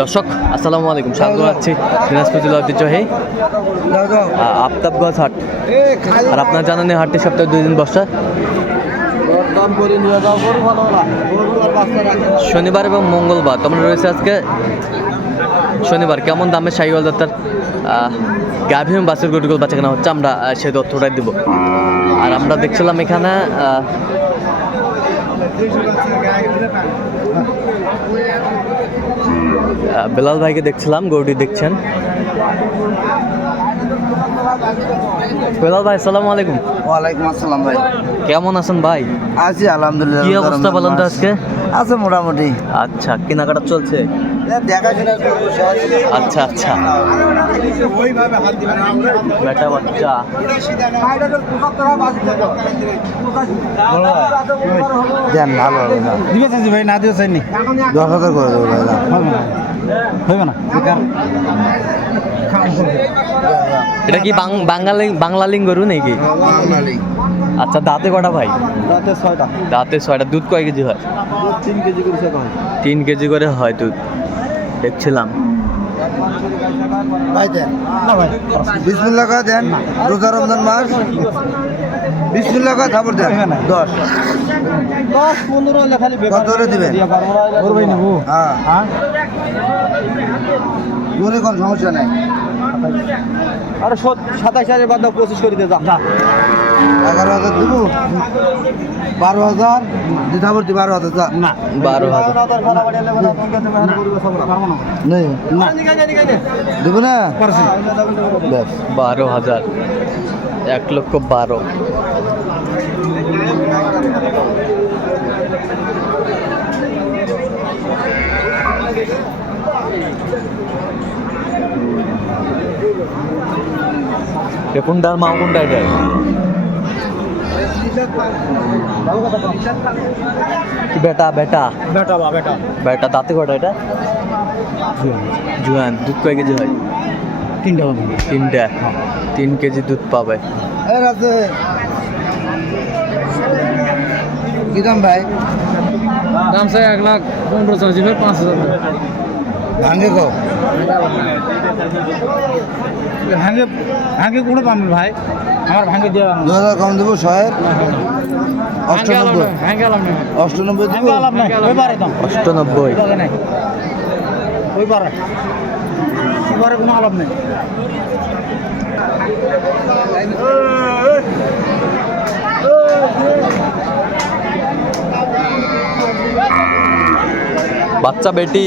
দর্শক আসসালামু আলাইকুম। স্বাগত জানাচ্ছি দিনাজপুর জেলা আহ, আফতাবগঞ্জ হাট। আর আপনার জানেন হাটটি সপ্তাহে দুই দিন বসে। শনিবার এবং মঙ্গলবার তোমরা রয়েছে আজকে শনিবার। কেমন দামে শাহিওয়াল দত্তার গাভী বাসের গরুগুলো বাচ্চা কেনা হচ্ছে আমরা সেই তথ্যটাই দেবো। আর আমরা দেখছিলাম এখানে বেলাল ভাইকে দেখছিলাম গরুটি দেখছেন। বেলাল ভাই আসসালামু আলাইকুম। ওয়ালাইকুম আসসালাম ভাই। কেমন আছেন ভাই? আছি আলহামদুলিল্লাহ কি অবস্থা বলেন তো আজকে? আছে মোটামুটি। আচ্ছা কেনাকাটা চলছে? আচ্ছা আচ্ছা। বেটা বাচ্চা। দেন ভালো হবে না দিবে চাইছি ভাই না দিও চাইনি। দশ হাজার করে দেবো ভাই দাম। হবে না হবে না। বেকার। এটা কি বাঙালি বাংলালিং গরু নাকি? আচ্ছা দাঁতে কটা ভাই? রাতে ছয়টা। দাঁতে ছয়টা। দুধ কয় কেজি হয়? তিন কেজি করে হয়। তিন কেজি করে হয় দুধ। দেখছিলাম। ভাই দেন। না ভাই। বিসমিল্লা করে দেন? রোজা রমজান মাস? বিসমিল্লা করে থাপড় দেন। দশ। দশ পনেরো খালি কত করে দিবেন? ওর ভাই নেব। হ্যাঁ। হ্যাঁ। কোনো সমস্যা নেই। আরে সাতাশ হাজার বাদ দাও পঁচিশ করে দিয়ে যা। এগারো হাজার দেবো। বারো হাজার। দিতাবর্তী বারো হাজার যা। না বারো হাজার। নেই। দেবো না? ব্যাস। বারো হাজার। এক লক্ষ বারো। এটা কোনটার মা কোনটা এটা? বেটা বেটা। বেটা বা বেটা। বেটা দাঁতে কটা এটা? জুয়ান দুধ কয় কেজি হয়? তিনটা হবে। তিনটা। তিন কেজি দুধ পাবে। কি দাম ভাই? দাম চাই এক লাখ পনেরো চার্জি পাঁচ হাজার। ভাঙ্গে কো। ভাঙে ভাঙে কোনো পাম ভাই। আমার ভাঙে দেওয়া দু হাজার কম দেবো অষ্টানব্বই। ভাঙে অষ্টানব্বই ভাঙে অষ্টানব্বই। ওই পারে। ওই পারে কোনো আলাপ নেই। বাচ্চা বেটি।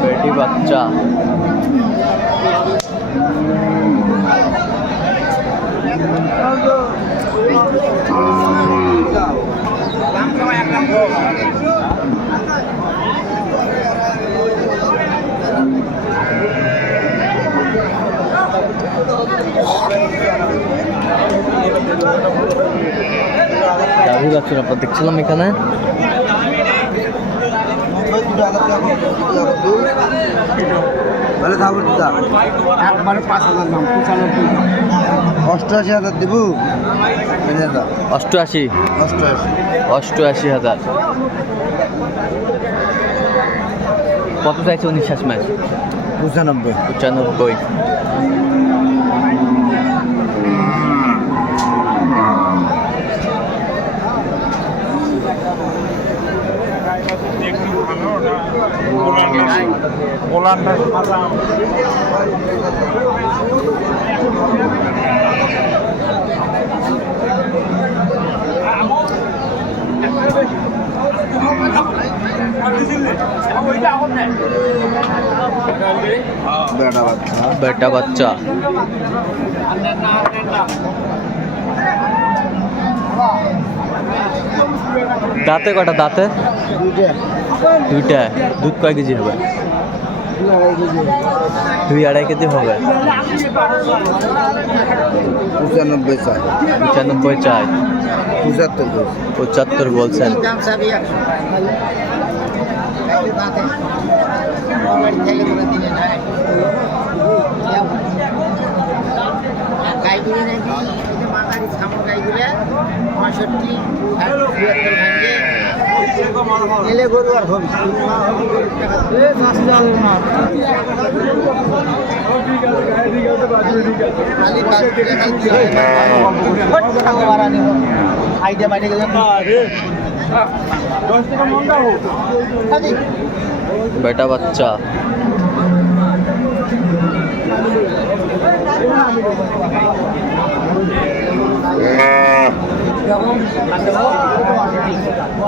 বেটি বাচ্চা। বাচ্চার আপনার দেখছিলাম এখানে। অষ্টআশি হাজার দেবো। দাও। অষ্টআশি। অষ্টআশি। অষ্টআশি হাজার। কত চাইছে উনি শেষ ম্যাচ পঁচানব্বই। পঁচানব্বই। বেটা বাচ্চা। বেটা বাচ্চা। দাঁতে কটা দাঁতে? দুইটা। দুইটা। দুধ কয় কেজি হবে? দুই আড়াই কেজি হবে পঁচানব্বই চাই পঁচানব্বই চাই পঁচাত্তর বলছি। পঁচাত্তর বলছেন গাইগুলি নাকি এই যে মাথারি ছামর গাইগুলো পঁয়ষট্টি ছিয়াত্তর ভাঙে এলে গরু আর হবে আইডিয়া বাইরে গেলে বেটা বাচ্চা।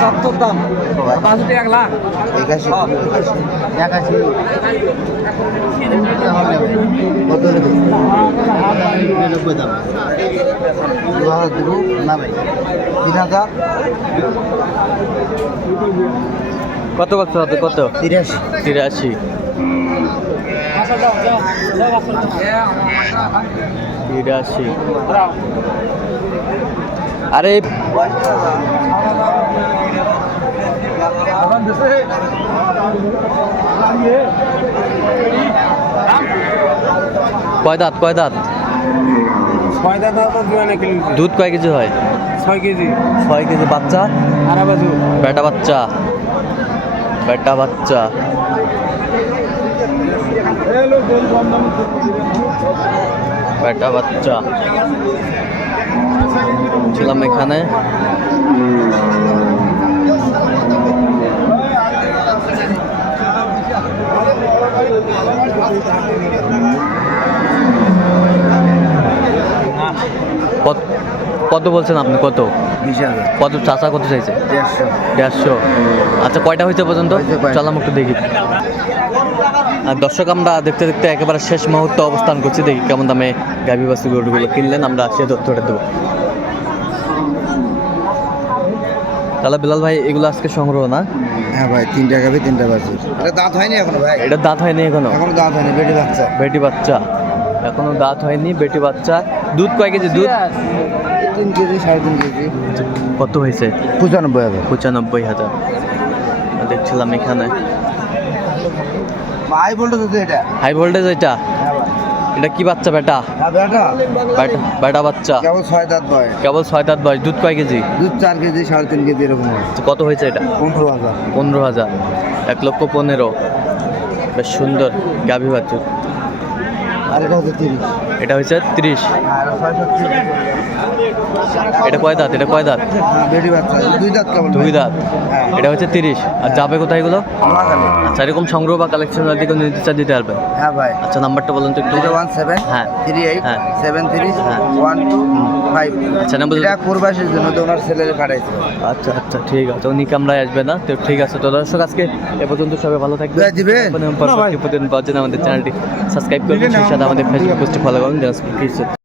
সত্তর দাম। একাশি। একাশি। কত হলে? দেবো? নব্বই দাম। দু হাজার দেবো না ভাই তিন হাজার কত বছর হবে কত? তিরাশি। তিরাশি। তিরাশি। আরে কয় দাঁত কয় দাঁত? দুধ কয় কেজি হয়? ছয় কেজি। ছয় কেজি বাচ্চা? বেটা বাচ্চা। বেটা বাচ্চা। বেটা বাচ্চা। ছিলাম এখানে। কত- কত বলছেন আপনি? কত? কত চাচা কত চাইছে? দেড়শো। আচ্ছা কয়টা হয়েছে পর্যন্ত? চলাম একটু দেখি। আর দর্শক আমরা দেখতে দেখতে একেবারে শেষ মুহূর্তে অবস্থান করছি। দেখি কেমন দামে গাভী বাস্তু গরুগুলো কিনলেন। আমরা সে তথ্যটা দেবো। তাহলে বিলাল ভাই এগুলো আজকে সংগ্রহ না? হ্যাঁ ভাই তিনটা গাবে তিনটা বাজে এটা দাঁত হয়নি এখনও ভাই? এটা দাঁত হয়নি এখনও? এখনও দাঁত হয়নি বেটি বাচ্চা। বেটি বাচ্চা। এখনও দাঁত হয়নি বেটি বাচ্চা। দুধ কয় কেজি? দুধ? তিন কেজি সাড়ে তিন কেজি। কত হয়েছে? পঁচানব্বই হাজার। পঁচানব্বই হাজার। দেখছিলাম এখানে। বলতো তো এটা। হাই ভোল্টেজ এটা? এটা কি বাচ্চা বেটা? হ্যাঁ বেটা। বাচ্চা। কেবল ছয় দাঁত কেবল ছয় দাঁত বয়স। দুধ কয় কেজি? দুধ চার কেজি সাড়ে তিন কেজি এরকম হয়। আচ্ছা, কত হয়েছে এটা? পনেরো হাজার। পনেরো হাজার। এক লক্ষ পনেরো। বেশ সুন্দর। গাভী বাছুর আর এটা হচ্ছে তিরিশ। এটা তিরিশ। আর কয় দাঁত? এটা কয় দাঁত? দুই দাঁত দুই দাঁত। হ্যাঁ। এটা হচ্ছে তিরিশ। আর যাবে কোথায় এগুলো? আচ্ছা এরকম সংগ্রহ বা কালেকশন দিকে নিতে চান দিতে পারবেন? হ্যাঁ ভাই। আচ্ছা নাম্বারটা বলুন তো একটু। জিরো ওয়ান সেভেন হ্যাঁ। থ্রি এইট হ্যাঁ। সেভেন থ্রি হ্যাঁ। One two five. আচ্ছা নাম্বার এটা কোরবাসের জন্য তো ওনার ছেলের পাঠাইছে আচ্ছা আচ্ছা ঠিক আছে। উনি ক্যামেরায় আসবে না। তো ঠিক আছে তো দর্শক আজকে এ পর্যন্ত সবাই ভালো থাকবে দিবেন? প্রতিদিন পাওয়ার জন্য আমাদের চ্যানেলটি। সাবস্ক্রাইব করবেন সেই আমাদের ফেসবুক পোস্টে ফলো করুন জানাস